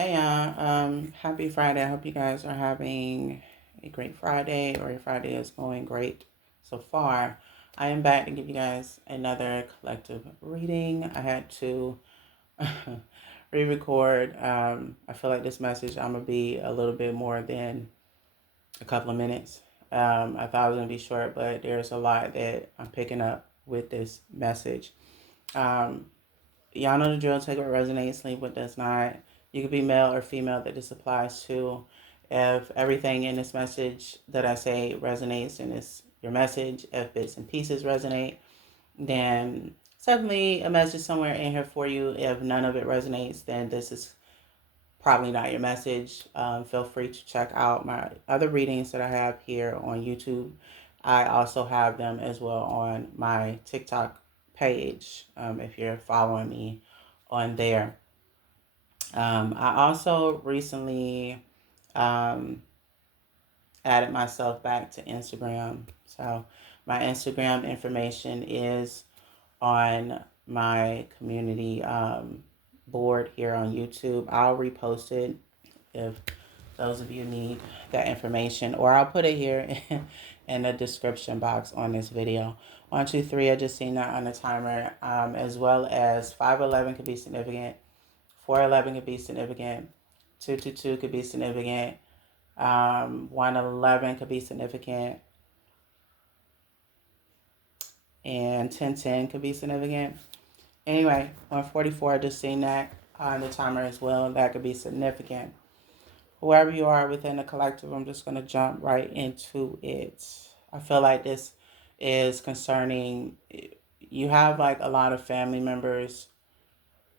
Hey y'all, happy Friday. I hope you guys are having a great Friday or your Friday is going great so far. I am back to give you guys another collective reading. I had to re-record. I feel like this message I'm gonna be a little bit more than a couple of minutes. I thought I was gonna be short, but there's a lot that I'm picking up with this message. Um, y'all know the drill. Take what resonates, leave what does not. You could be male or female that this applies to. If everything in this message that I say resonates and it's your message, if bits and pieces resonate, then it's definitely a message somewhere in here for you. If none of it resonates, then this is probably not your message. Feel free to check out my other readings that I have here on YouTube. I also have them as well on my TikTok page if you're following me on there. I also recently um, added myself back to Instagram. So my Instagram information is on my community board here on YouTube. I'll repost it if those of you need that information, or I'll put it here in the description box on this video. 1, 2, 3, I just seen that on the timer, as well as 511 could be significant, 411 could be significant, 222 could be significant, 111 could be significant, and 1010 could be significant. Anyway, 144, I just seen that on the timer as well. That could be significant. Whoever you are within the collective, I'm just going to jump right into it. I feel like this is concerning, you have like a lot of family members.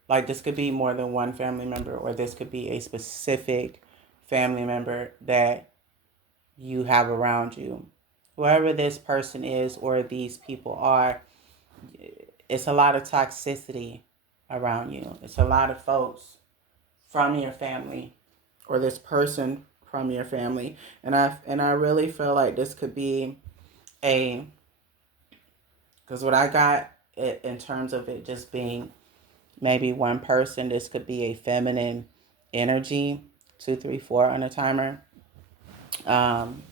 Like this could be more than one family member, or this could be a specific family member that you have around you. Whoever this person is or these people are, it's a lot of toxicity around you. It's a lot of folks from your family or this person from your family. And I really feel like this could be a, because what I got in terms of it just being maybe one person, this could be a feminine energy. 2, 3, 4 on a timer. Um,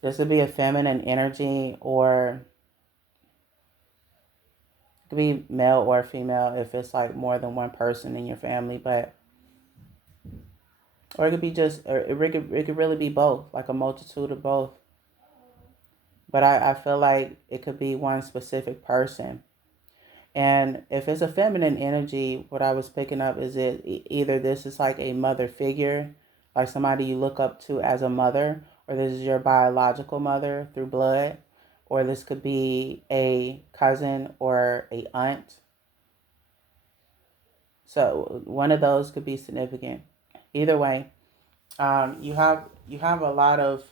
this could be a feminine energy, or it could be male or female if it's like more than one person in your family, but or it could be just, or it could really be both, like a multitude of both. But I feel like it could be one specific person. And if it's a feminine energy, what I was picking up is either this is like a mother figure, like somebody you look up to as a mother, or this is your biological mother through blood, or this could be a cousin or a aunt. So one of those could be significant. Either way, you have a lot of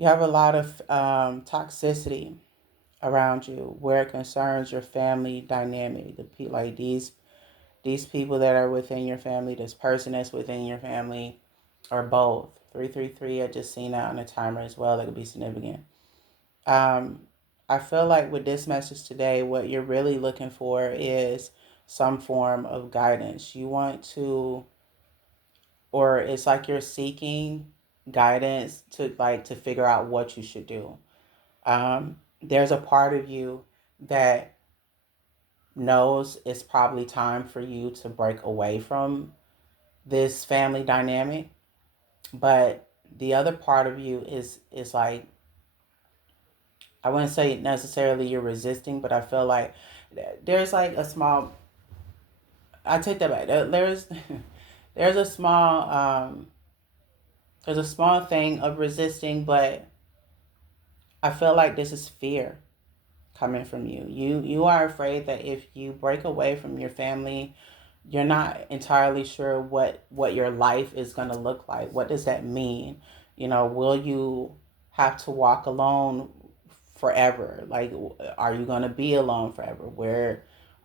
toxicity around you where it concerns your family dynamic. Like these people that are within your family, this person that's within your family, or both. 3, 3, 3. I just seen that on the timer as well. That could be significant. Um, I feel like with this message today, what you're really looking for is some form of guidance. You want to, or it's like you're seeking guidance to figure out what you should do. There's a part of you that knows it's probably time for you to break away from this family dynamic, but the other part of you is like, I wouldn't say necessarily you're resisting, but I feel like there's like a small, I take that back, there's there's a small there's a small thing of resisting, but I feel like this is fear coming from you. You are afraid that if you break away from your family, you're not entirely sure what your life is going to look like. What does that mean? Will you have to walk alone forever? Like, are you going to be alone forever?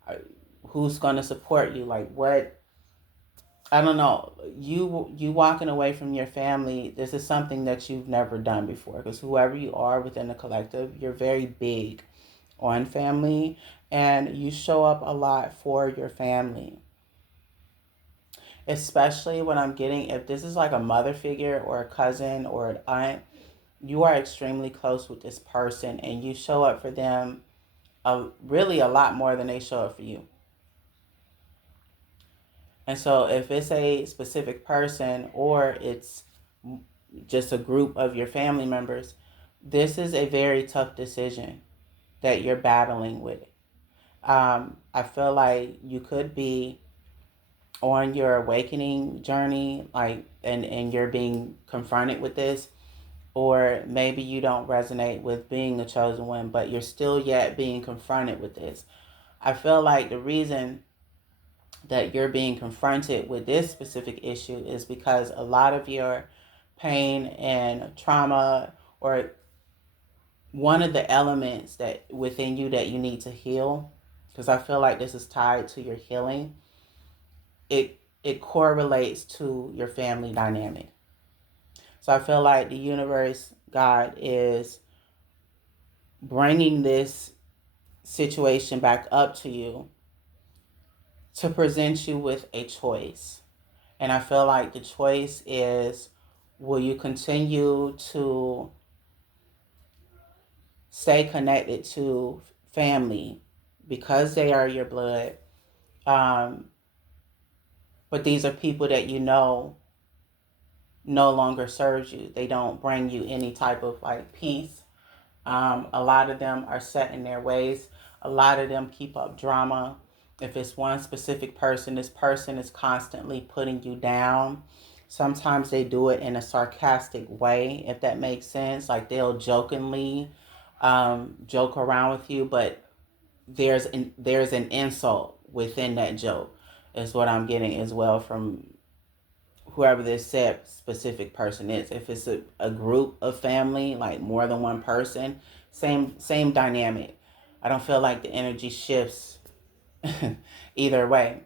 Uh, who's going to support you? Like, what? I don't know. You walking away from your family. This is something that you've never done before. Because whoever you are within the collective, you're very big on family, and you show up a lot for your family. especially when I'm getting, if this is like a mother figure or a cousin or an aunt, you are extremely close with this person and you show up for them really a lot more than they show up for you. And so if it's a specific person or it's just a group of your family members, this is a very tough decision that you're battling with. I feel like you could be on your awakening journey, like, and you're being confronted with this, or maybe you don't resonate with being the chosen one, but you're still yet being confronted with this. I feel like the reason that you're being confronted with this specific issue is because a lot of your pain and trauma, or one of the elements that within you that you need to heal, because I feel like this is tied to your healing, it correlates to your family dynamic. So I feel like the universe, God, is bringing this situation back up to you to present you with a choice. And I feel like the choice is, will you continue to stay connected to family because they are your blood? Um, but these are people that you know no longer serves you. They don't bring you any type of like peace. A lot of them are set in their ways. A lot of them keep up drama. If it's one specific person, this person is constantly putting you down. Sometimes they do it in a sarcastic way, if that makes sense. Like they'll jokingly joke around with you, but there's an insult within that joke, is what I'm getting as well from whoever this said specific person is. If it's a group of family, like more than one person, same dynamic. I don't feel like the energy shifts either way.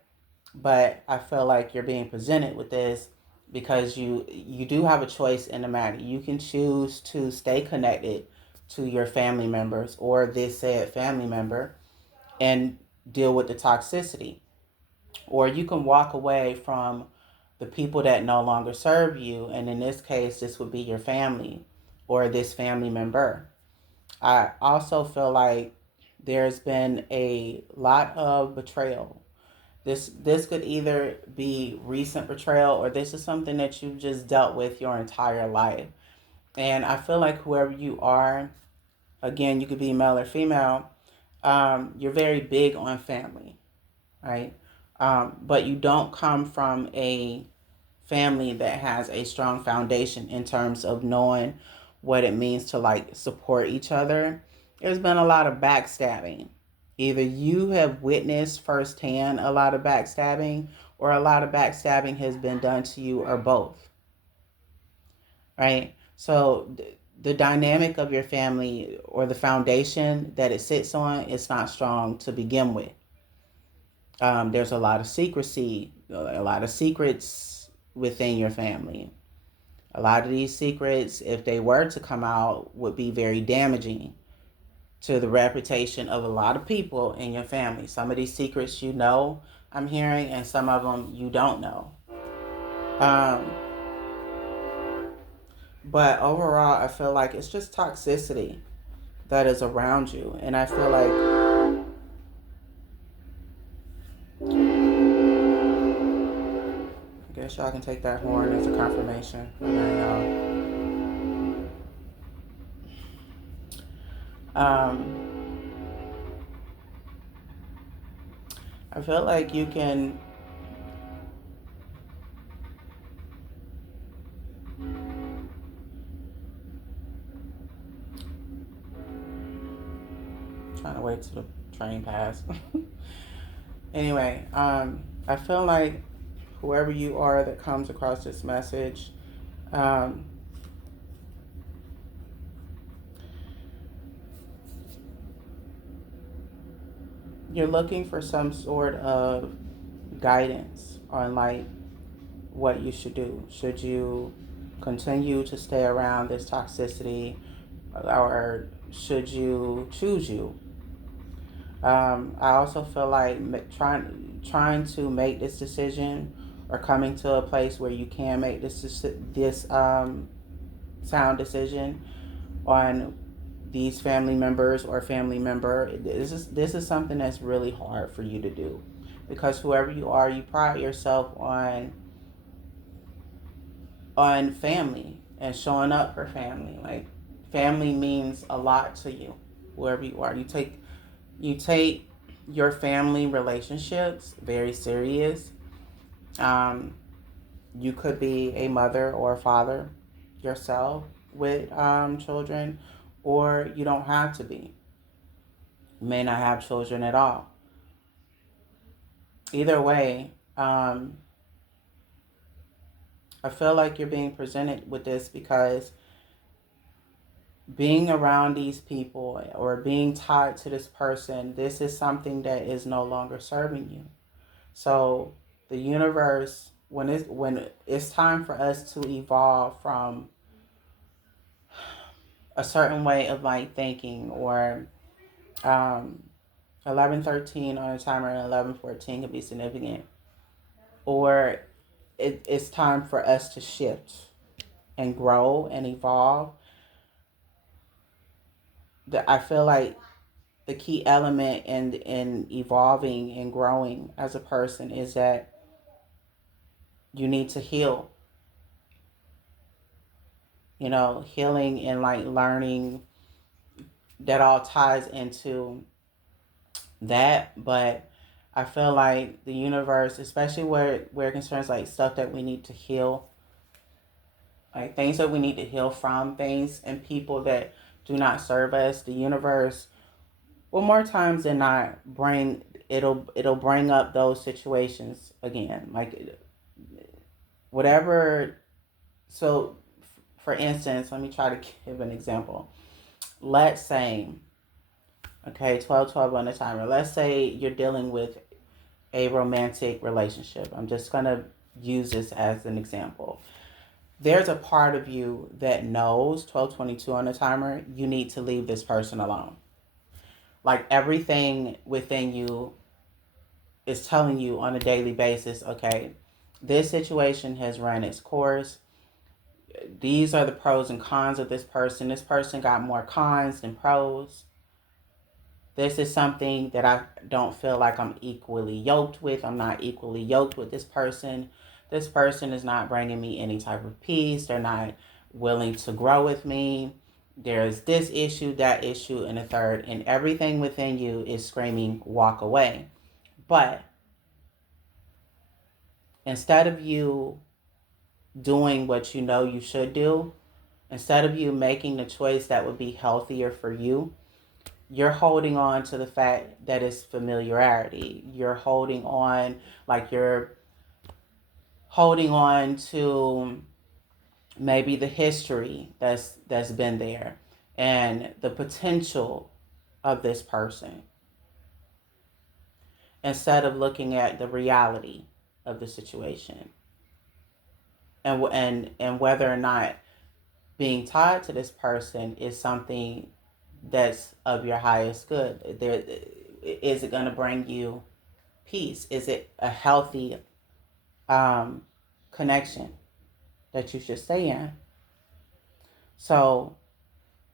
But I feel like you're being presented with this because you do have a choice in the matter. You can choose to stay connected to your family members or this said family member and deal with the toxicity. Or you can walk away from the people that no longer serve you, and in this case this would be your family or this family member. I also feel like there's been a lot of betrayal. This could either be recent betrayal or this is something that you've just dealt with your entire life. And I feel like whoever you are, again, you could be male or female, you're very big on family, right? But you don't come from a family that has a strong foundation in terms of knowing what it means to like support each other. There's been a lot of backstabbing. Either you have witnessed firsthand a lot of backstabbing, or a lot of backstabbing has been done to you, or both, right? So the dynamic of your family or the foundation that it sits on is not strong to begin with. There's a lot of secrecy, a lot of secrets within your family. A lot of these secrets, if they were to come out, would be very damaging to the reputation of a lot of people in your family. Some of these secrets you know, I'm hearing, and some of them you don't know. Um, but overall, I feel like it's just toxicity that is around you. And I feel like, I guess y'all can take that horn as a confirmation. Um, I feel like you can trying to wait till the train pass. Anyway, I feel like whoever you are that comes across this message, um, you're looking for some sort of guidance on like what you should do. Should you continue to stay around this toxicity, or should you choose you? I also feel like trying to make this decision or coming to a place where you can make this sound decision on these family members or family member. This is something that's really hard for you to do, because whoever you are, you pride yourself on family and showing up for family. Like, family means a lot to you. Whoever you are, you take your family relationships very serious. Um, you could be a mother or a father yourself with children, or you don't have to be. You may not have children at all. Either way, I feel like you're being presented with this because being around these people or being tied to this person, this is something that is no longer serving you. So the universe, when it's time for us to evolve from a certain way of like thinking, or um, 11:13 on a timer and 11:14 could be significant, or it's time for us to shift and grow and evolve. I feel like the key element in evolving and growing as a person is that you need to heal. Healing and like learning, that all ties into that. But I feel like the universe, especially where it concerns like stuff that we need to heal, like things that we need to heal from, things and people that do not serve us, the universe, well, more times than not, it'll bring up those situations again, like whatever. So for instance, let me try to give an example. Let's say, okay, 12:12 on the timer, let's say you're dealing with a romantic relationship. I'm just going to use this as an example. There's a part of you that knows, 12:22 on the timer, you need to leave this person alone. Like, everything within you is telling you on a daily basis, okay, this situation has run its course. These are the pros and cons of this person. This person got more cons than pros. This is something that I don't feel like I'm equally yoked with. I'm not equally yoked with this person. This person is not bringing me any type of peace. They're not willing to grow with me. There's this issue, that issue, and a third. And everything within you is screaming, walk away. But instead of you doing what you know you should do, instead of you making the choice that would be healthier for you, you're holding on to the fact that it's familiarity. You're holding on, like you're holding on to maybe the history that's been there and the potential of this person, instead of looking at the reality of the situation, and whether or not being tied to this person is something that's of your highest good. Is it going to bring you peace? Is it a healthy um, connection that you should stay in? So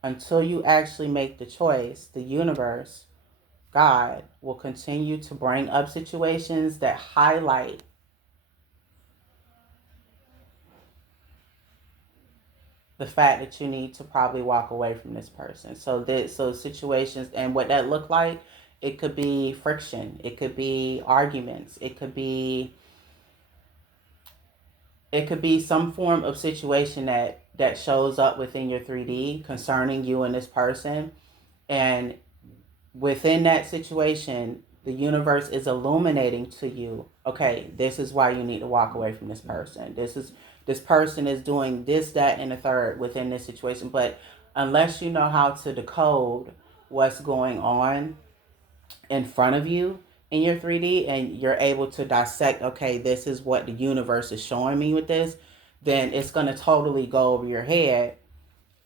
until you actually make the choice, the universe, God, will continue to bring up situations that highlight the fact that you need to probably walk away from this person. So situations, and what that look like, it could be friction, it could be arguments, it could be some form of situation that shows up within your 3D concerning you and this person. And within that situation, the universe is illuminating to you, okay, this is why you need to walk away from this person. This person is doing this, that, and the third within this situation. But unless you know how to decode what's going on in front of you in your 3D, and you're able to dissect, okay, this is what the universe is showing me with this, then it's going to totally go over your head.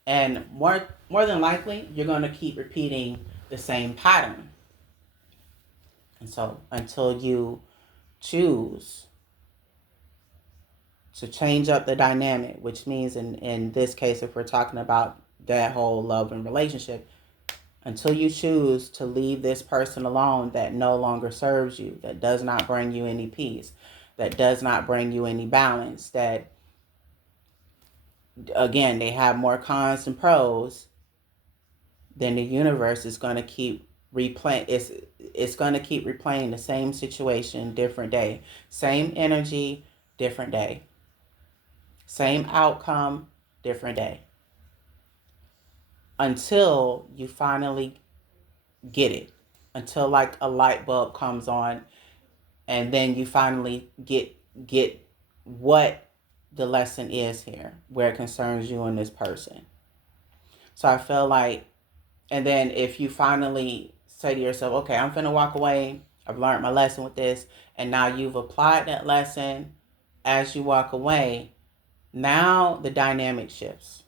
And more than likely, you're going to keep repeating the same pattern. And so until you choose to change up the dynamic, which means in this case, if we're talking about that whole love and relationship, until you choose to leave this person alone that no longer serves you, that does not bring you any peace, that does not bring you any balance, that again, they have more cons than pros, then the universe is going to keep replaying. It's going to keep replaying the same situation, different day, same energy, different day, same outcome, different day, until you finally get it, until like a light bulb comes on, and then you finally get what the lesson is here, where it concerns you and this person. So I feel like, and then if you finally say to yourself, okay, I'm finna walk away, I've learned my lesson with this, and now you've applied that lesson as you walk away, now the dynamic shifts.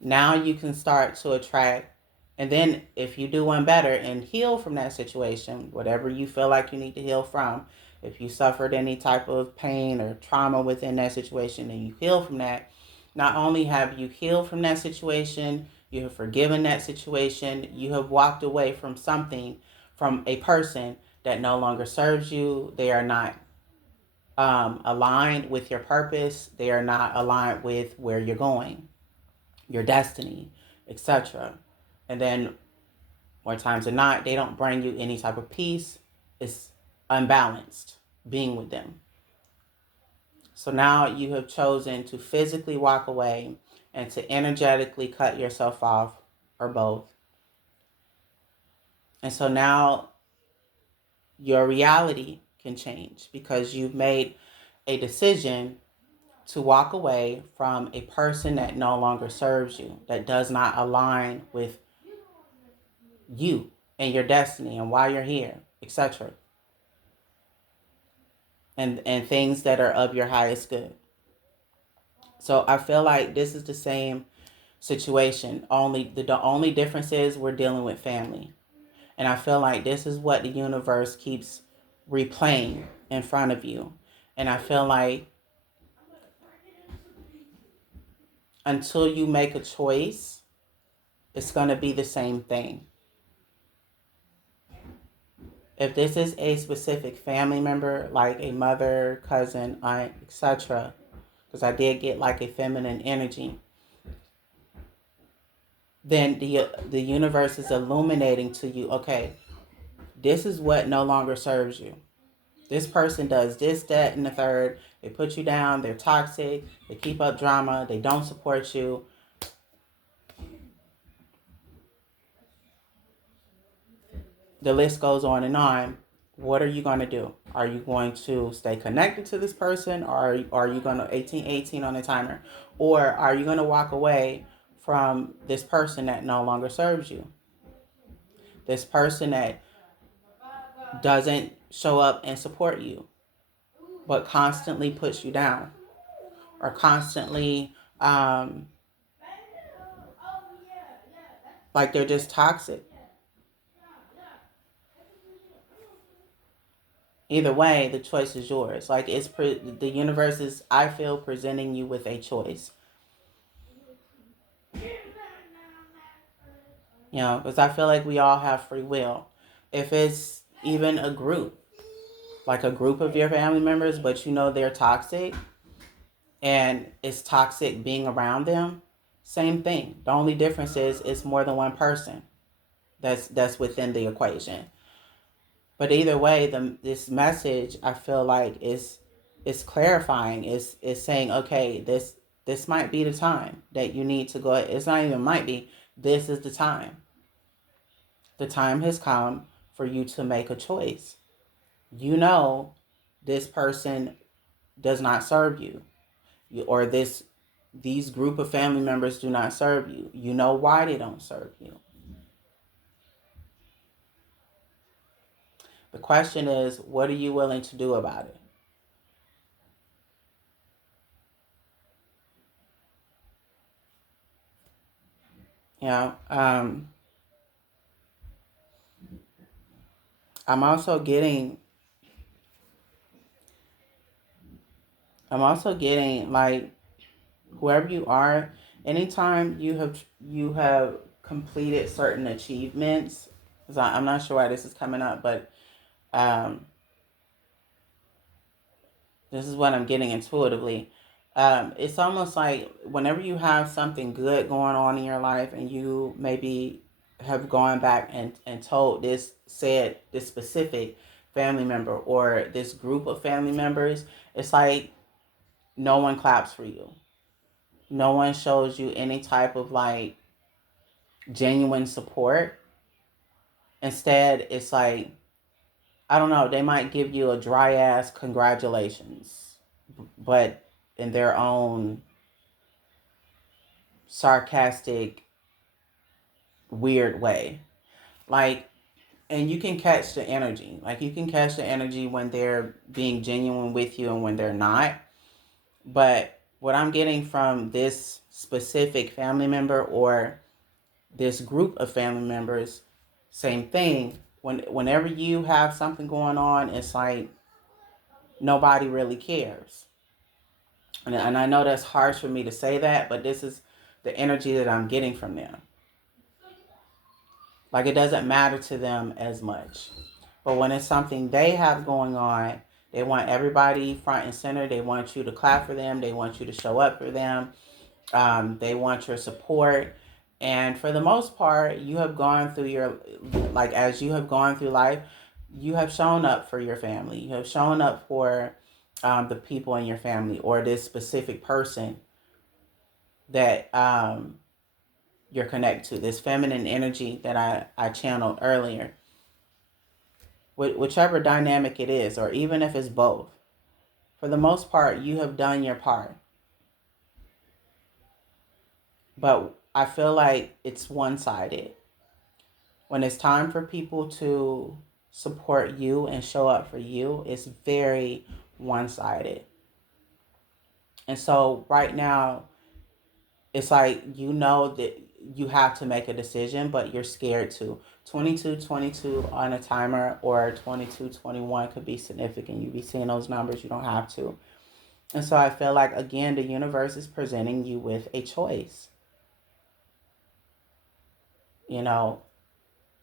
Now you can start to attract, and then if you do one better and heal from that situation, whatever you feel like you need to heal from, if you suffered any type of pain or trauma within that situation and you heal from that, not only have you healed from that situation, you have forgiven that situation, you have walked away from something, from a person that no longer serves you. They are not aligned with your purpose. They are not aligned with where you're going, your destiny, etc. And then more times than not, they don't bring you any type of peace. It's unbalanced being with them. So now you have chosen to physically walk away and to energetically cut yourself off, or both. And so now your reality can change because you've made a decision to walk away from a person that no longer serves you, that does not align with you and your destiny and why you're here, etc. And things that are of your highest good. So I feel like this is the same situation. The only difference is we're dealing with family. And I feel like this is what the universe keeps replaying in front of you. And I feel like until you make a choice, it's going to be the same thing. If this is a specific family member, like a mother, cousin, aunt, etc., because I did get like a feminine energy, then the universe is illuminating to you, okay, this is what no longer serves you. This person does this, that, and the third. They put you down. They're toxic. They keep up drama. They don't support you. The list goes on and on. What are you going to do? Are you going to stay connected to this person, or are you going to 18 on the timer? Or are you going to walk away from this person that no longer serves you? This person that doesn't show up and support you, but constantly puts you down, or constantly like they're just toxic. Either way, the choice is yours. Like the universe is, I feel, presenting you with a choice. You know, because I feel like we all have free will. If it's even a group, like a group of your family members, but you know they're toxic, and it's toxic being around them, same thing. The only difference is it's more than one person that's within the equation. But either way, this message, I feel like is clarifying. Is saying, okay, this might be the time that you need to go. It's not even might be. This is the time. The time has come for you to make a choice. You know, this person does not serve you, or these group of family members do not serve you. You know why they don't serve you. The question is, what are you willing to do about it? You know, I'm also getting I'm also getting like whoever you are, anytime you have completed certain achievements. 'Cause I'm not sure why this is coming up, but um, this is what I'm getting intuitively. It's almost like whenever you have something good going on in your life and you maybe have gone back and told said this specific family member or this group of family members, it's like no one claps for you. No one shows you any type of like genuine support. Instead, it's like, I don't know, they might give you a dry ass congratulations, but in their own sarcastic, weird way. Like, and you can catch the energy. Like, you can catch the energy when they're being genuine with you and when they're not. But what I'm getting from this specific family member or this group of family members, same thing. Whenever you have something going on, it's like nobody really cares. And I know that's harsh for me to say that, but this is the energy that I'm getting from them. Like, it doesn't matter to them as much. But when it's something they have going on, they want everybody front and center. They want you to clap for them. They want you to show up for them. They want your support. And for the most part, you have gone through like, as you have gone through life, you have shown up for your family. You have shown up for the people in your family or this specific person that you're connected to, this feminine energy that I channeled earlier. Whichever dynamic it is, or even if it's both, for the most part, you have done your part. But I feel like it's one-sided. When it's time for people to support you and show up for you, it's very one-sided. And so right now, it's like, you know that you have to make a decision, but you're scared to. 2222 on a timer or 2221 could be significant. You be seeing those numbers, you don't have to. And so I feel like, again, the universe is presenting you with a choice. You know,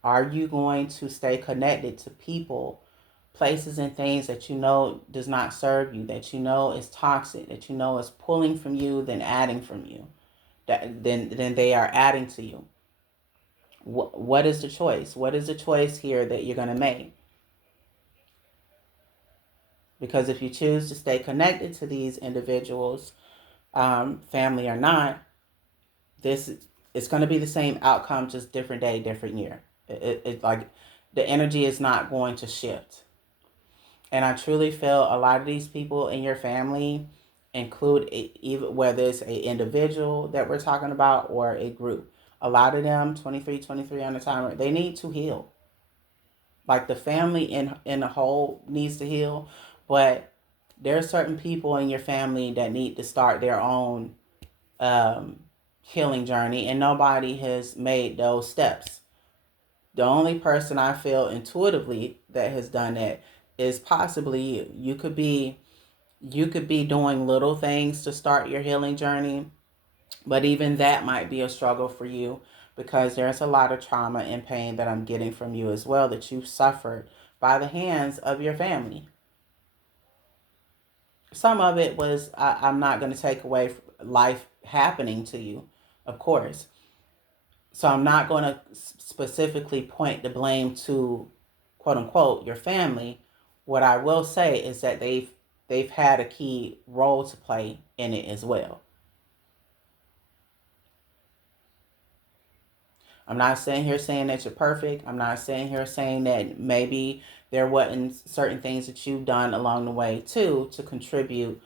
are you going to stay connected to people, places, and things that you know does not serve you, that you know is toxic, that you know is pulling from you, then adding from you, then they are adding to you? What is the choice? What is the choice here that you're going to make? Because if you choose to stay connected to these individuals, family or not, this it's going to be the same outcome, just different day, different year. It's like the energy is not going to shift. And I truly feel a lot of these people in your family include even whether it's a individual that we're talking about or a group. A lot of them, 23 on the timer, they need to heal. Like, the family in the whole needs to heal, but there are certain people in your family that need to start their own um, healing journey, and nobody has made those steps. The only person I feel intuitively that has done that is possibly you. You could be doing little things to start your healing journey, but even that might be a struggle for you because there's a lot of trauma and pain that I'm getting from you as well that you've suffered by the hands of your family. Some of it was, I'm not going to take away life happening to you, of course. So I'm not going to specifically point the blame to, quote unquote, your family. What I will say is that they've had a key role to play in it as well. I'm not sitting here saying that you're perfect. I'm not sitting here saying that maybe there wasn't certain things that you've done along the way too to contribute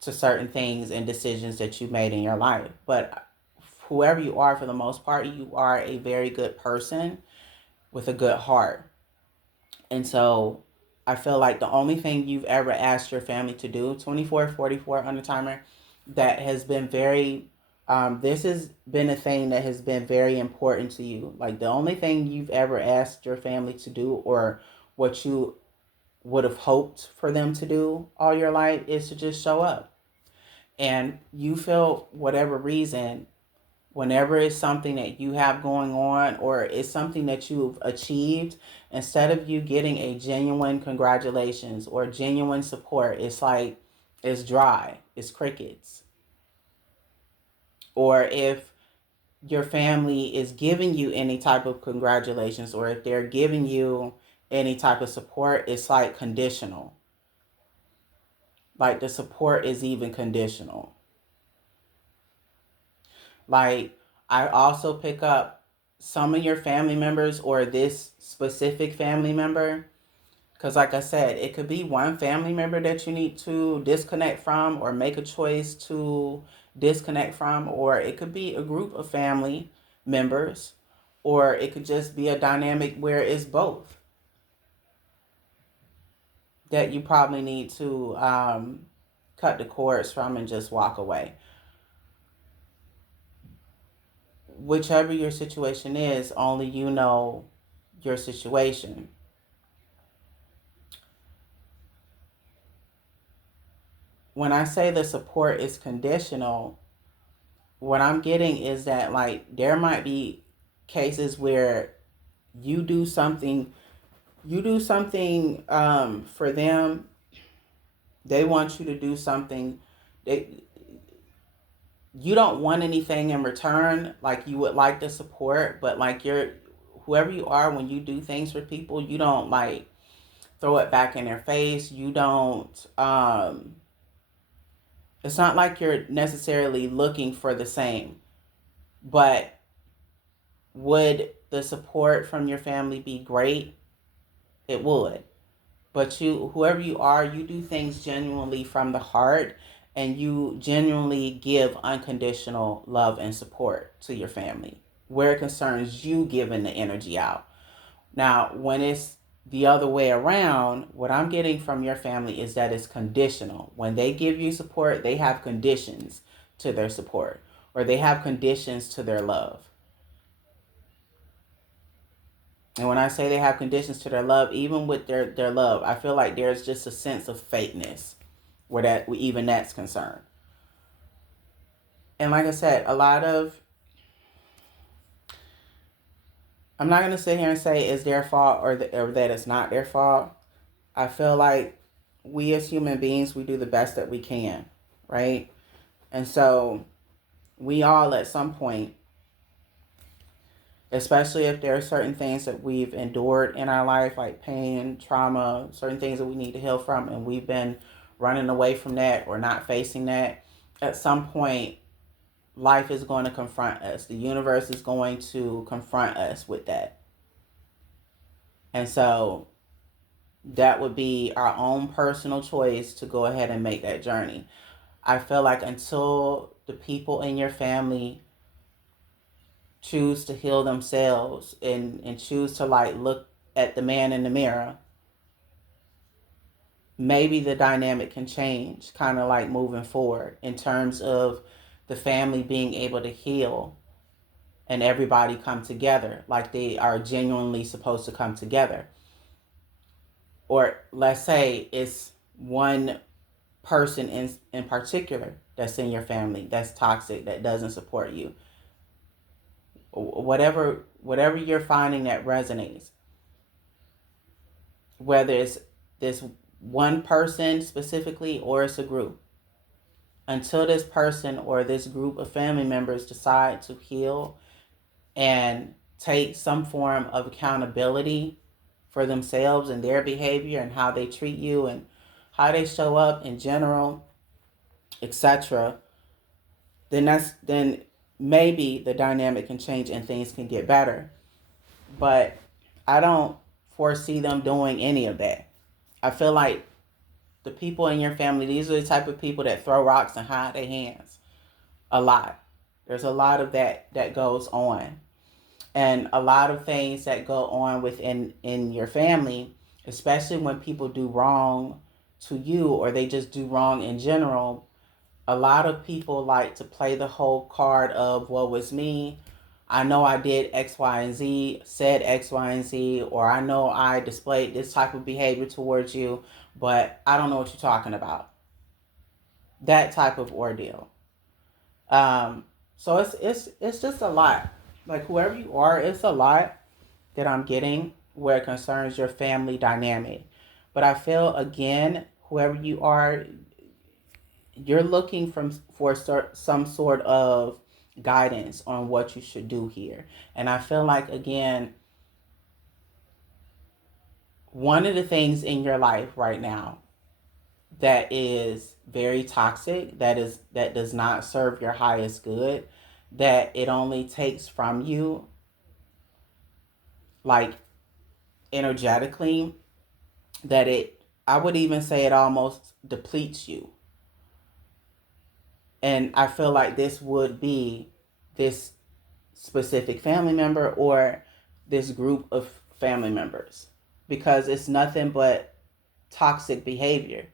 to certain things and decisions that you made in your life. But whoever you are, for the most part, you are a very good person with a good heart. And so I feel like the only thing you've ever asked your family to do, 2444 on the timer, that has been very, this has been a thing that has been very important to you. Like, the only thing you've ever asked your family to do, or what you would have hoped for them to do all your life, is to just show up. And you feel whatever reason, whenever it's something that you have going on or it's something that you've achieved, instead of you getting a genuine congratulations or genuine support, it's like it's dry, it's crickets. Or if your family is giving you any type of congratulations or if they're giving you any type of support, it's like conditional. Like the support is even conditional. Like I also pick up some of your family members or this specific family member. Because, like I said, it could be one family member that you need to disconnect from or make a choice to disconnect from, or it could be a group of family members, or it could just be a dynamic where it's both that you probably need to cut the cords from and just walk away. Whichever your situation is, only you know your situation. When I say the support is conditional, what I'm getting is that like there might be cases where you do something for them, they want you to do something, they you don't want anything in return, like you would like the support, but like you're whoever you are when you do things for people, you don't like throw it back in their face. You don't it's not like you're necessarily looking for the same, but would the support from your family be great? It would. But you, whoever you are, you do things genuinely from the heart and you genuinely give unconditional love and support to your family where it concerns you giving the energy out. Now, when it's the other way around, what I'm getting from your family is that it's conditional. When they give you support, they have conditions to their support or they have conditions to their love. And when I say they have conditions to their love, even with their love, I feel like there's just a sense of fakeness where that even that's concerned. And like I said, a lot of I'm not gonna sit here and say it's their fault or that it's not their fault. I feel like we as human beings we do the best that we can, right? And so we all at some point, especially if there are certain things that we've endured in our life, like pain, trauma, certain things that we need to heal from, and we've been running away from that or not facing that, at some point, life is going to confront us. The universe is going to confront us with that. And so that would be our own personal choice to go ahead and make that journey. I feel like until the people in your family choose to heal themselves and choose to like look at the man in the mirror, maybe the dynamic can change kind of like moving forward in terms of the family being able to heal and everybody come together like they are genuinely supposed to come together. Or let's say it's one person in particular that's in your family that's toxic, that doesn't support you, whatever you're finding that resonates, whether it's this one person specifically or it's a group, until this person or this group of family members decide to heal and take some form of accountability for themselves and their behavior and how they treat you and how they show up in general, etc., then maybe the dynamic can change and things can get better. But I don't foresee them doing any of that. I feel like the people in your family, these are the type of people that throw rocks and hide their hands a lot. There's a lot of that goes on. And a lot of things that go on within in your family, especially when people do wrong to you or they just do wrong in general. A lot of people like to play the whole card of, well, it's me. I know I did X, Y, and Z, said X, Y, and Z, or I know I displayed this type of behavior towards you, but I don't know what you're talking about. that type of ordeal. Um, so it's just a lot. Like whoever you are, it's a lot that I'm getting where it concerns your family dynamic. But I feel again, whoever you are, you're looking for some sort of guidance on what you should do here. And I feel like again, one of the things in your life right now that is very toxic, that does not serve your highest good, that it only takes from you, like energetically, that it, I would even say it almost depletes you. And I feel like this would be this specific family member or this group of family members, because it's nothing but toxic behavior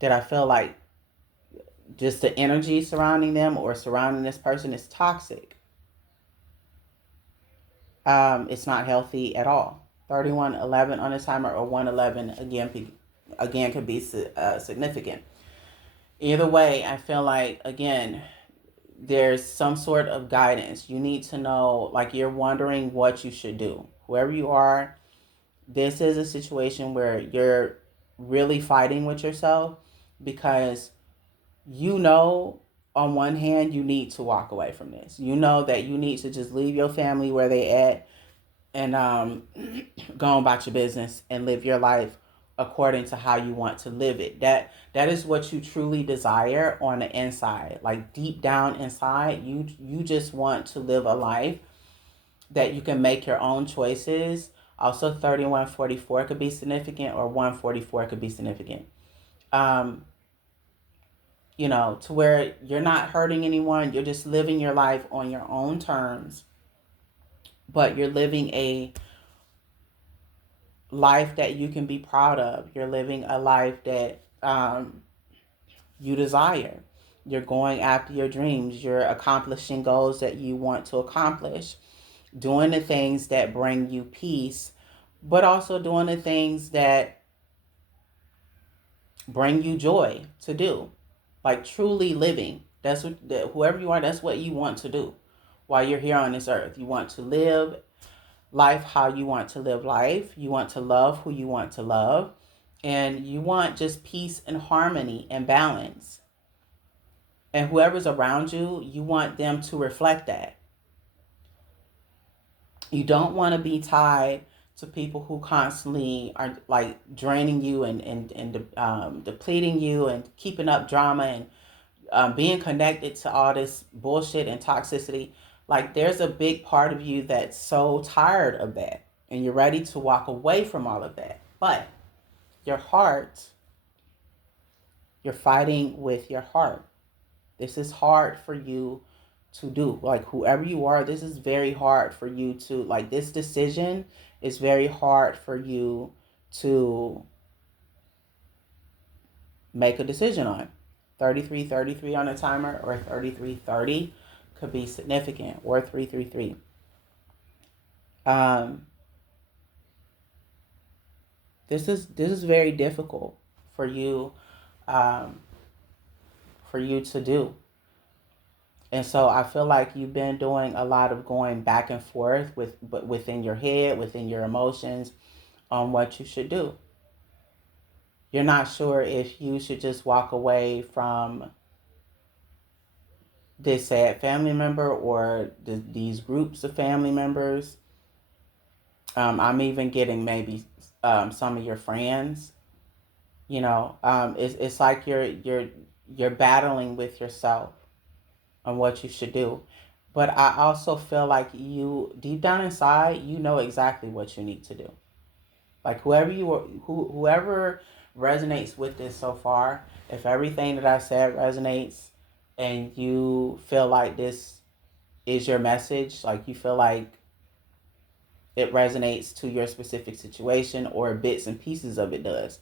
that I feel like just the energy surrounding them or surrounding this person is toxic. It's not healthy at all. 3111 on the timer or 111 again could be significant. Either way, I feel like again there's some sort of guidance. You need to know, like you're wondering what you should do. Whoever you are, this is a situation where you're really fighting with yourself because you know, on one hand, you need to walk away from this. You know that you need to just leave your family where they at and go on about your business and live your life according to how you want to live it. That is what you truly desire on the inside. Like deep down inside, you just want to live a life that you can make your own choices. Also 3144 could be significant or 144 could be significant. Um, to where you're not hurting anyone, you're just living your life on your own terms, but you're living a life that you can be proud of. You're living a life that you desire. You're going after your dreams. You're accomplishing goals that you want to accomplish, doing the things that bring you peace, but also doing the things that bring you joy to do. Like truly living. That's what, whoever you are, that's what you want to do while you're here on this earth. You want to live life how you want to live life. You want to love who you want to love. And you want just peace and harmony and balance. And whoever's around you, you want them to reflect that. You don't want to be tied to people who constantly are like draining you and depleting you and keeping up drama and being connected to all this bullshit and toxicity. Like there's a big part of you that's so tired of that and you're ready to walk away from all of that. But your heart, you're fighting with your heart. This is hard for you to do. Like whoever you are, this is very hard for you to, like this decision is very hard for you to make a decision on. 3333 on a timer or 3330 could be significant, or 333. Um, this is very difficult for you, um, to do. And so I feel like you've been doing a lot of going back and forth but within your head, within your emotions, on what you should do. You're not sure if you should just walk away from this sad family member or these groups of family members. I'm even getting maybe some of your friends. It's like you're battling with yourself on what you should do. But I also feel like you, deep down inside, you know exactly what you need to do. Like whoever resonates with this so far, if everything that I said resonates, and you feel like this is your message, like you feel like it resonates to your specific situation or bits and pieces of it does.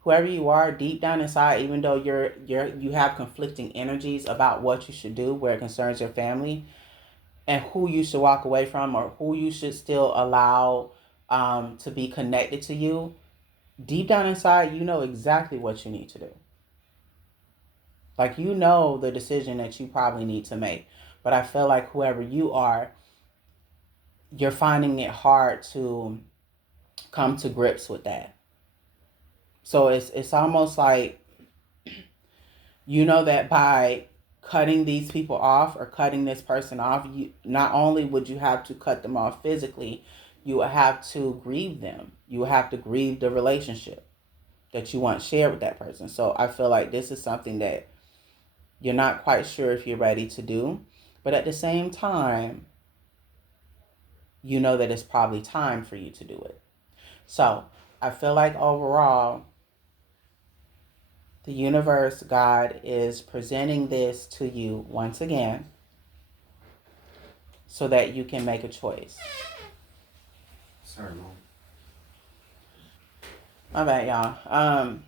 Whoever you are, deep down inside, even though you have conflicting energies about what you should do where it concerns your family and who you should walk away from or who you should still allow to be connected to you, deep down inside, you know exactly what you need to do. Like, you know the decision that you probably need to make. But I feel like whoever you are, you're finding it hard to come to grips with that. So it's almost like, you know that by cutting these people off or cutting this person off, you not only would you have to cut them off physically, you would have to grieve them. You would have to grieve the relationship that you want shared with that person. So I feel like this is something that you're not quite sure if you're ready to do, but at the same time, you know that it's probably time for you to do it. So I feel like overall, the universe, God, is presenting this to you once again so that you can make a choice. Sorry, mom. My bad, y'all.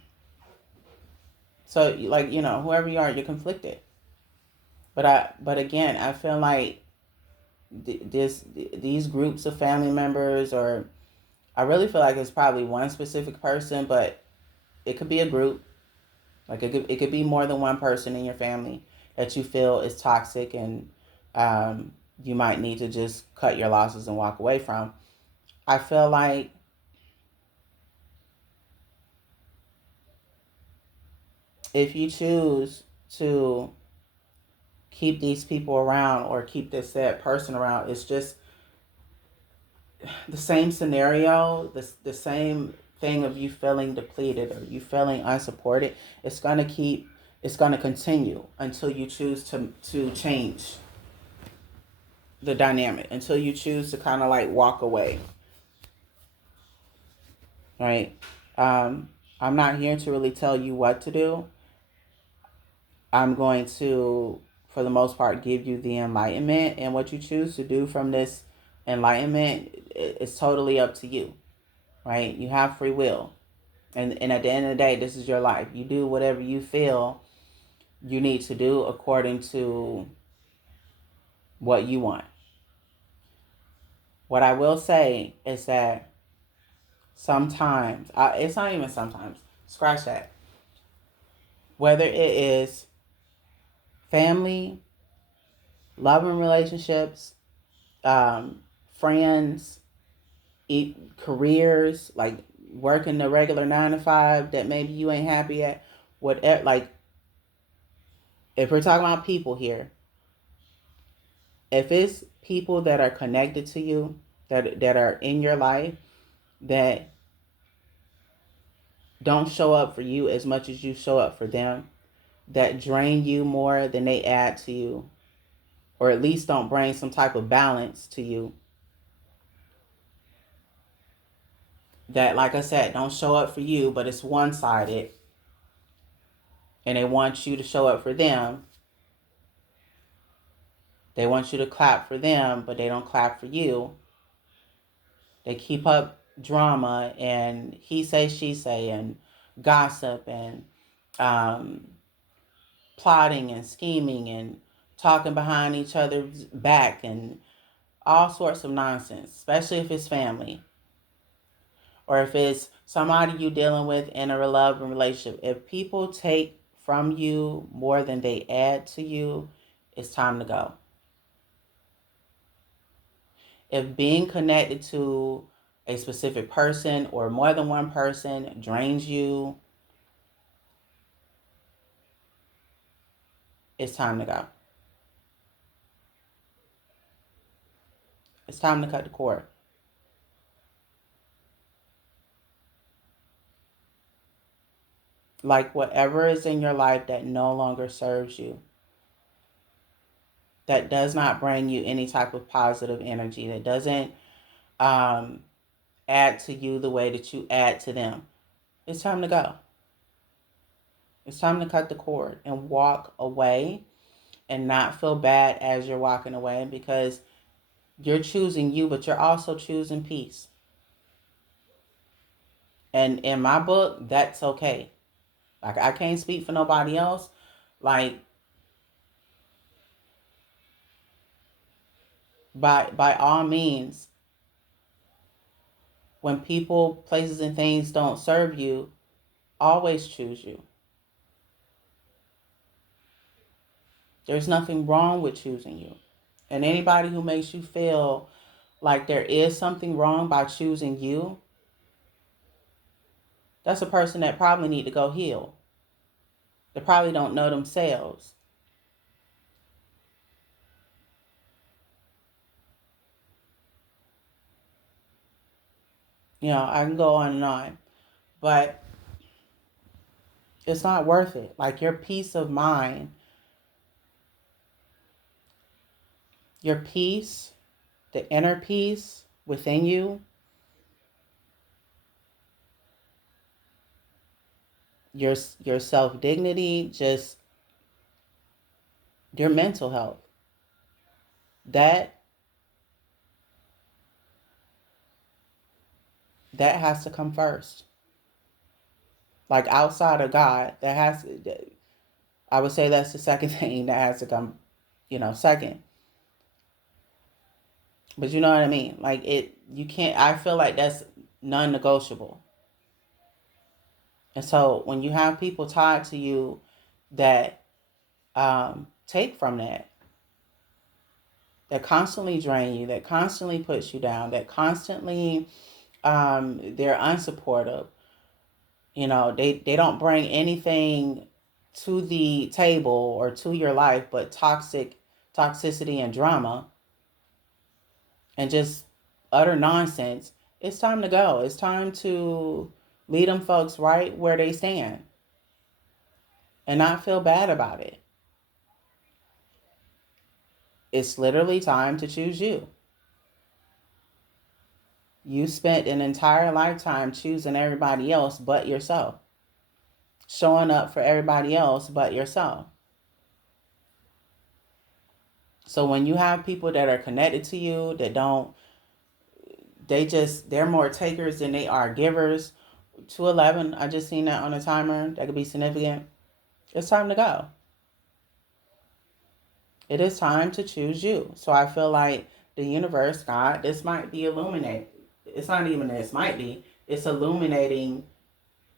So like, whoever you are, you're conflicted. But again, I feel like these groups of family members, or I really feel like it's probably one specific person, but it could be a group. Like, it could be more than one person in your family that you feel is toxic, and you might need to just cut your losses and walk away from. I feel like if you choose to keep these people around or keep this said person around, it's just the same scenario, the same thing of you feeling depleted or you feeling unsupported. It's gonna continue until you choose to change the dynamic, until you choose to kind of like walk away, right? Um, I'm not here to really tell you what to do. I'm going to, for the most part, give you the enlightenment, and what you choose to do from this enlightenment is totally up to you, right? You have free will. And at the end of the day, this is your life. You do whatever you feel you need to do according to what you want. What I will say is that sometimes, it's not even sometimes, scratch that. Whether it is family, loving relationships, friends, careers, like working the regular 9 to 5 that maybe you ain't happy at, whatever, like, if we're talking about people here, if it's people that are connected to you, that are in your life, that don't show up for you as much as you show up for them, that drain you more than they add to you, or at least don't bring some type of balance to you, that, like I said, don't show up for you, but it's one-sided, and they want you to show up for them. They want you to clap for them, but they don't clap for you. They keep up drama and he say, she say, and gossip, and um, plotting and scheming and talking behind each other's back and all sorts of nonsense, especially if it's family or if it's somebody you dealing with in a loving relationship. If people take from you more than they add to you, it's time to go. If being connected to a specific person or more than one person drains you, it's time to go. It's time to cut the cord. Like, whatever is in your life that no longer serves you, that does not bring you any type of positive energy, that doesn't um, add to you the way that you add to them, it's time to go. It's time to cut the cord and walk away, and not feel bad as you're walking away, because you're choosing you, but you're also choosing peace. And in my book, that's okay. Like, I can't speak for nobody else. Like, by all means, when people, places, and things don't serve you, always choose you. There's nothing wrong with choosing you. And anybody who makes you feel like there is something wrong by choosing you, that's a person that probably need to go heal. They probably don't know themselves. I can go on and on, but it's not worth it. Like your peace of mind, your peace, the inner peace within you, your self-dignity, just your mental health. That that has to come first. Like outside of God, I would say that's the second thing that has to come, second. But you know what I mean? Like you can't, I feel like that's non-negotiable. And so when you have people tied to you that take from that constantly drain you, that constantly puts you down, that constantly they're unsupportive. They don't bring anything to the table or to your life but toxicity and drama and just utter nonsense. It's time to go. It's time to lead them folks right where they stand and not feel bad about it. It's literally time to choose you. You spent an entire lifetime choosing everybody else but yourself, showing up for everybody else but yourself. So when you have people that are connected to you that don't, they're more takers than they are givers. 211, I just seen that on a timer. That could be significant. It's time to go. It is time to choose you. So I feel like the universe, God, this might be illuminated. It's not even this might be. It's illuminating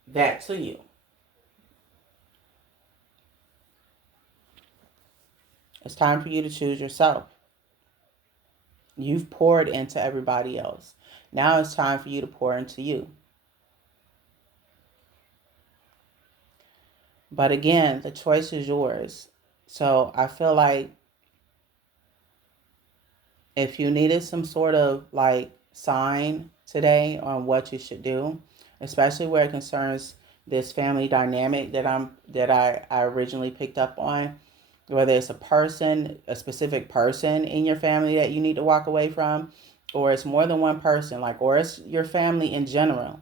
that to you. It's time for you to choose yourself. You've poured into everybody else. Now it's time for you to pour into you. But again, the choice is yours. So I feel like if you needed some sort of like sign today on what you should do, especially where it concerns this family dynamic that I originally picked up on, whether it's a specific person in your family that you need to walk away from, or it's more than one person, or it's your family in general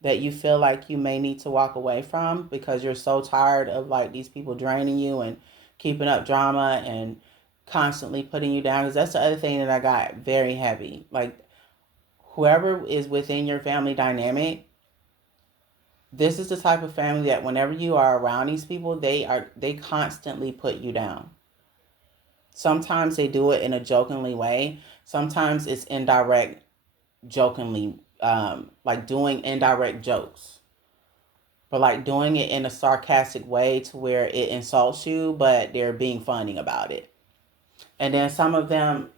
that you feel like you may need to walk away from because you're so tired of like these people draining you and keeping up drama and constantly putting you down. Because that's the other thing that I got very heavy. Like whoever is within your family dynamic, this is the type of family that whenever you are around these people, they constantly put you down. Sometimes they do it in a jokingly way. Sometimes it's indirect, jokingly, like doing indirect jokes, but like doing it in a sarcastic way to where it insults you, but they're being funny about it. And then some of them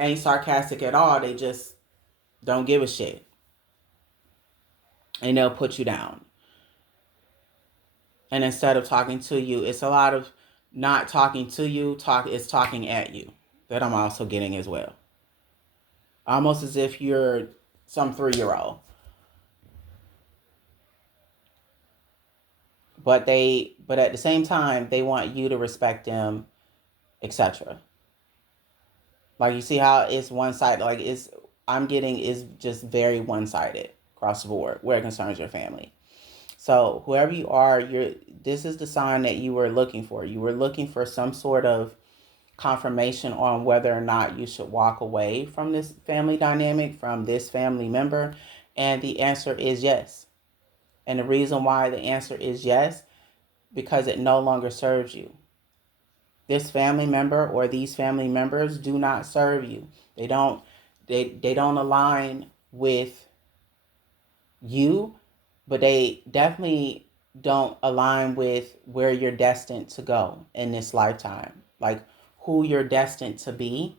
ain't sarcastic at all. They just don't give a shit. And they'll put you down. And instead of talking to you, it's a lot of not talking to you, it's talking at you. That I'm also getting as well. Almost as if you're some 3-year-old. But at the same time, they want you to respect them, etc. Like you see how it's one sided. Like I'm getting is just very one sided across the board where it concerns your family. So whoever you are, this is the sign that you were looking for. You were looking for some sort of confirmation on whether or not you should walk away from this family dynamic, from this family member, and the answer is yes. And the reason why the answer is yes, because it no longer serves you. This family member or these family members do not serve you. They don't align with you, but they definitely don't align with where you're destined to go in this lifetime, like who you're destined to be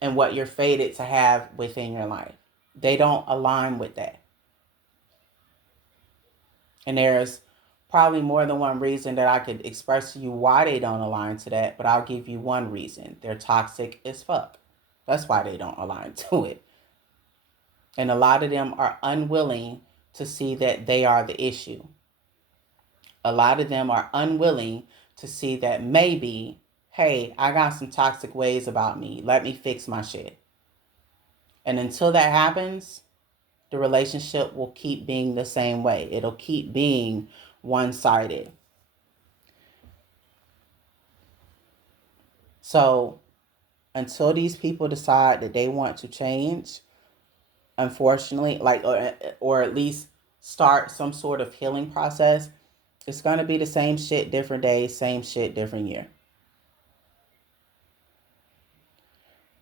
and what you're fated to have within your life. They don't align with that. And there's probably more than one reason that I could express to you why they don't align to that, but I'll give you one reason. They're toxic as fuck. That's why they don't align to it. And a lot of them are unwilling to see that they are the issue. A lot of them are unwilling to see that maybe, hey, I got some toxic ways about me. Let me fix my shit. And until that happens, the relationship will keep being the same way. It'll keep being one-sided. So until these people decide that they want to change, unfortunately, like or at least start some sort of healing process, it's going to be the same shit, different days, same shit, different year.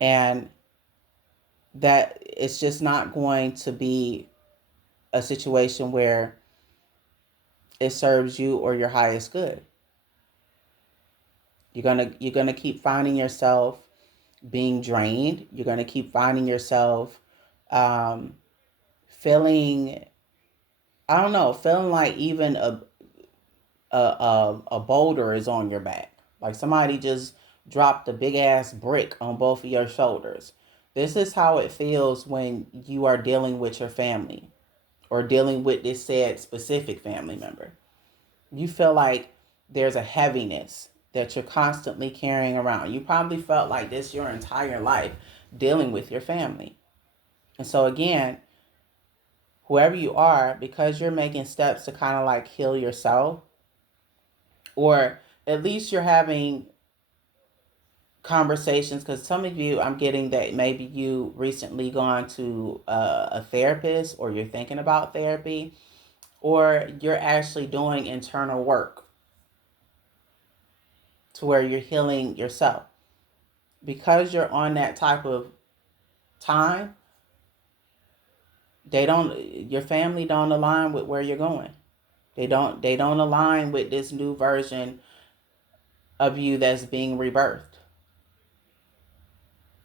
And that it's just not going to be a situation where it serves you or your highest good. You're gonna keep finding yourself being drained. You're gonna keep finding yourself um, feeling, I don't know, feeling like even a boulder is on your back, like somebody just dropped a big ass brick on both of your shoulders. This is how it feels when you are dealing with your family or dealing with this said specific family member. You feel like there's a heaviness that you're constantly carrying around. You probably felt like this your entire life dealing with your family. And so again, whoever you are, because you're making steps to kind of like heal yourself, or at least you're having conversations, because some of you, I'm getting that maybe you recently gone to a therapist, or you're thinking about therapy, or you're actually doing internal work to where you're healing yourself. Because you're on that type of time, your family don't align with where you're going. They don't align with this new version of you that's being rebirthed.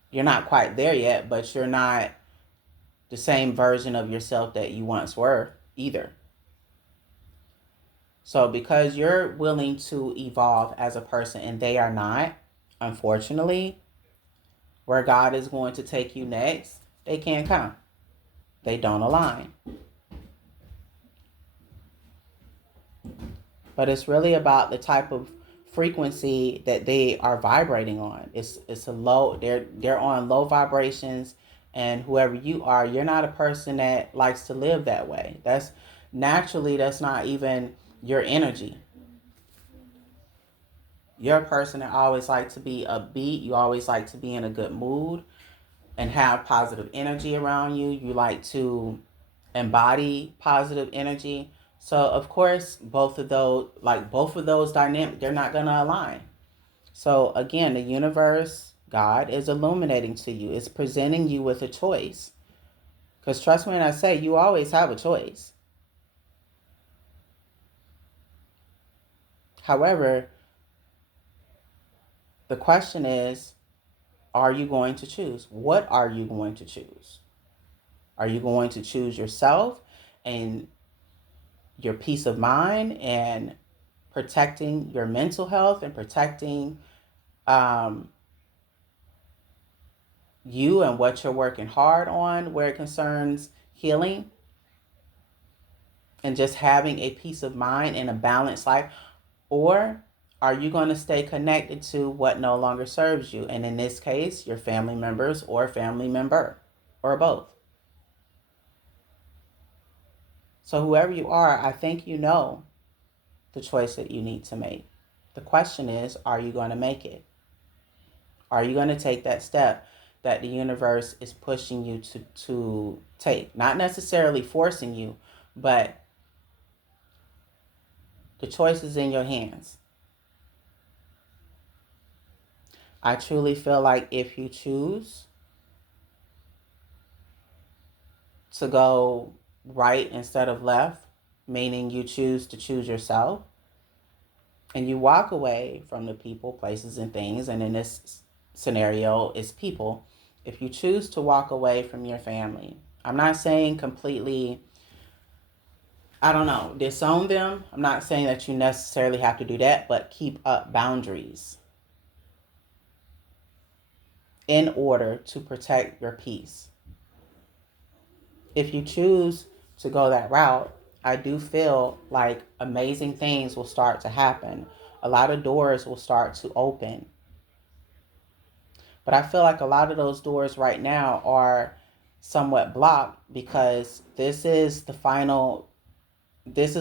You're not quite there yet, but you're not the same version of yourself that you once were either. So because you're willing to evolve as a person and they are not, unfortunately, where God is going to take you next, they can't come. They don't align. But it's really about the type of frequency that they are vibrating on. It's a low, they're on low vibrations, and whoever you are, you're not a person that likes to live that way. That's naturally, that's not even your energy. You're a person that always like to be upbeat. You always like to be in a good mood and have positive energy around you. You like to embody positive energy. So of course, both of those dynamics, they're not going to align. So again, the universe, God is illuminating to you. It's presenting you with a choice. Because trust me when I say, you always have a choice. However, the question is, are you going to choose? What are you going to choose? Are you going to choose yourself and your peace of mind and protecting your mental health and protecting um, you and what you're working hard on where it concerns healing and just having a peace of mind and a balanced life? Or are you going to stay connected to what no longer serves you? And in this case, your family members or family member or both. So whoever you are, I think you know the choice that you need to make. The question is, are you going to make it? Are you going to take that step that the universe is pushing you to take? Not necessarily forcing you, but the choice is in your hands. I truly feel like if you choose to go right instead of left, meaning you choose to choose yourself and you walk away from the people, places, and things. And in this scenario, it's people. If you choose to walk away from your family, I'm not saying completely, I don't know, disown them. I'm not saying that you necessarily have to do that, but keep up boundaries in order to protect your peace. If you choose to go that route, I do feel like amazing things will start to happen. A lot of doors will start to open. But I feel like a lot of those doors right now are somewhat blocked because this is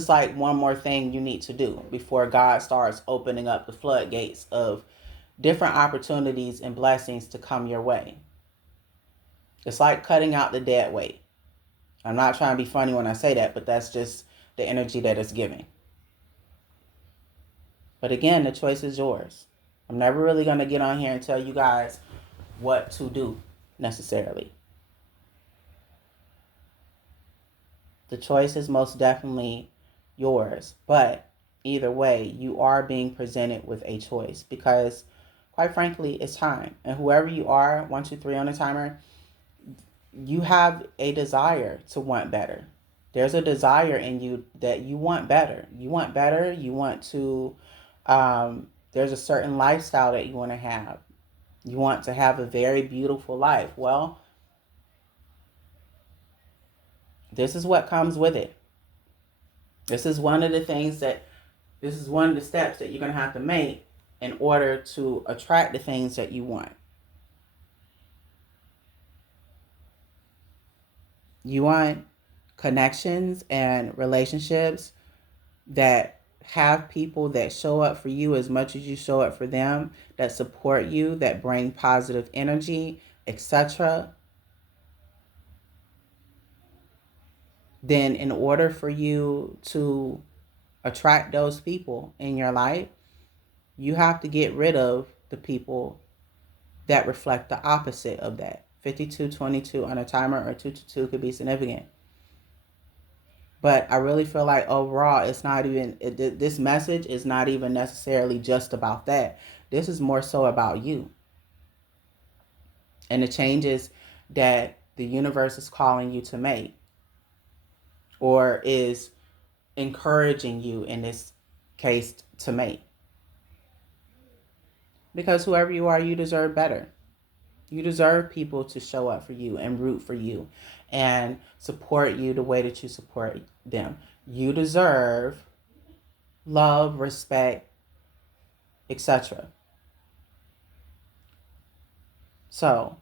like one more thing you need to do before God starts opening up the floodgates of different opportunities and blessings to come your way. It's like cutting out the dead weight. I'm not trying to be funny when I say that, but that's just the energy that it's giving. But again, the choice is yours. I'm never really going to get on here and tell you guys what to do necessarily. The choice is most definitely yours. But either way, you are being presented with a choice because, quite frankly, it's time. And whoever you are, 1, 2, 3 on the timer, you have a desire to want better. There's a desire in you that you want better. You want better. You want to, there's a certain lifestyle that you want to have. You want to have a very beautiful life. Well, this is what comes with it. This is one of the steps that you're going to have to make in order to attract the things that you want. You want connections and relationships that have people that show up for you as much as you show up for them, that support you, that bring positive energy, etc. Then in order for you to attract those people in your life, you have to get rid of the people that reflect the opposite of that. 5222 on a timer or 222 could be significant. But I really feel like overall, it's not even, this message is not even necessarily just about that. This is more so about you and the changes that the universe is calling you to make or is encouraging you in this case to make. Because whoever you are, you deserve better. You deserve people to show up for you and root for you and support you the way that you support them. You deserve love, respect, etc. So,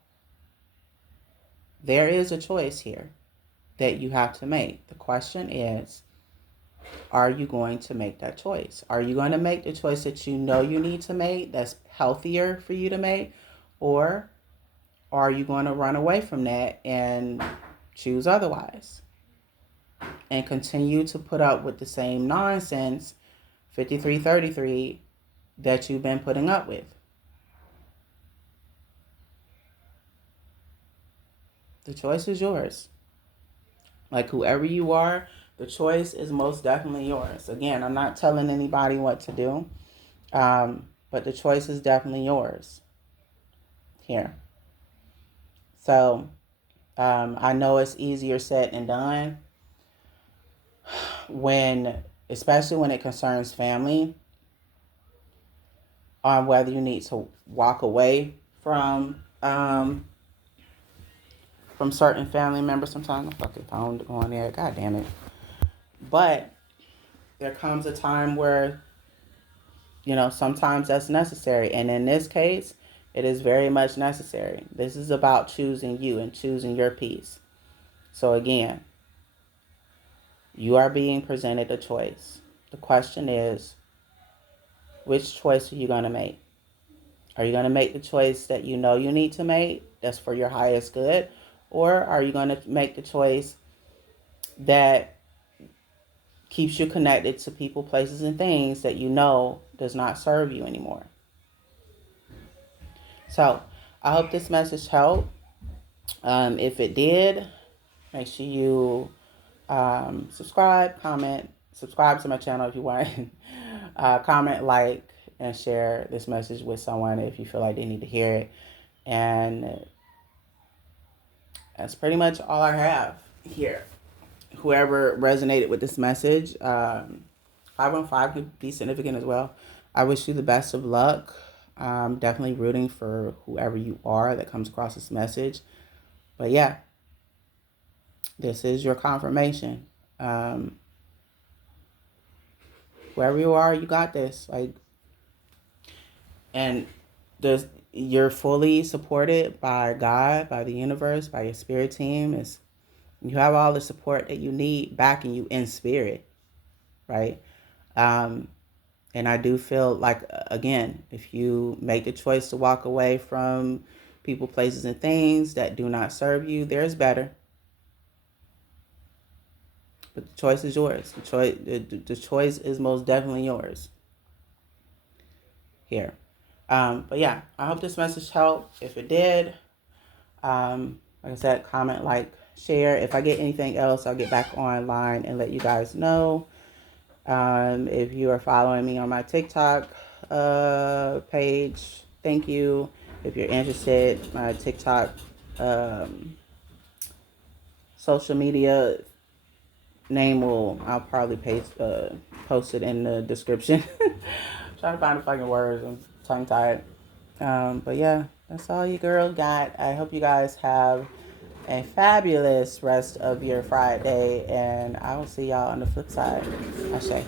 there is a choice here that you have to make. The question is, are you going to make that choice? Are you going to make the choice that you know you need to make, that's healthier for you to make? Or are you going to run away from that and choose otherwise? And continue to put up with the same nonsense, 5333, that you've been putting up with? The choice is yours. Like whoever you are, the choice is most definitely yours. Again, I'm not telling anybody what to do, but the choice is definitely yours here. So I know it's easier said than done especially when it concerns family, on whether you need to walk away from certain family members. Sometimes the fucking phone going there. God damn it. But there comes a time where, sometimes that's necessary. And in this case, it is very much necessary. This is about choosing you and choosing your peace. So again, you are being presented a choice. The question is, which choice are you going to make? Are you going to make the choice that you know you need to make, that's for your highest good? Or are you going to make the choice that keeps you connected to people, places, and things that you know does not serve you anymore? So I hope this message helped. If it did, make sure you Subscribe, comment, subscribe to my channel if you want. Comment, like, and share this message with someone if you feel like they need to hear it. And that's pretty much all I have here. Whoever resonated with this message, 515 could be significant as well. I wish you the best of luck. Definitely rooting for whoever you are that comes across this message. But yeah, this is your confirmation. Whoever you are, you got this. Like, and you're fully supported by God, by the universe, by your spirit team. You have all the support that you need backing you in spirit, right? And I do feel like, again, if you make the choice to walk away from people, places, and things that do not serve you, there's better. But the choice is yours. The choice is most definitely yours here. But yeah, I hope this message helped. If it did, like I said, comment, like, share. If I get anything else, I'll get back online and let you guys know. If you are following me on my TikTok page, thank you. If you're interested, my TikTok social media name I'll probably post it in the description. Trying to find the fucking words. I'm tongue tied. But yeah, that's all you girl got. I hope you guys have a fabulous rest of your Friday, and I will see y'all on the flip side. Ashe.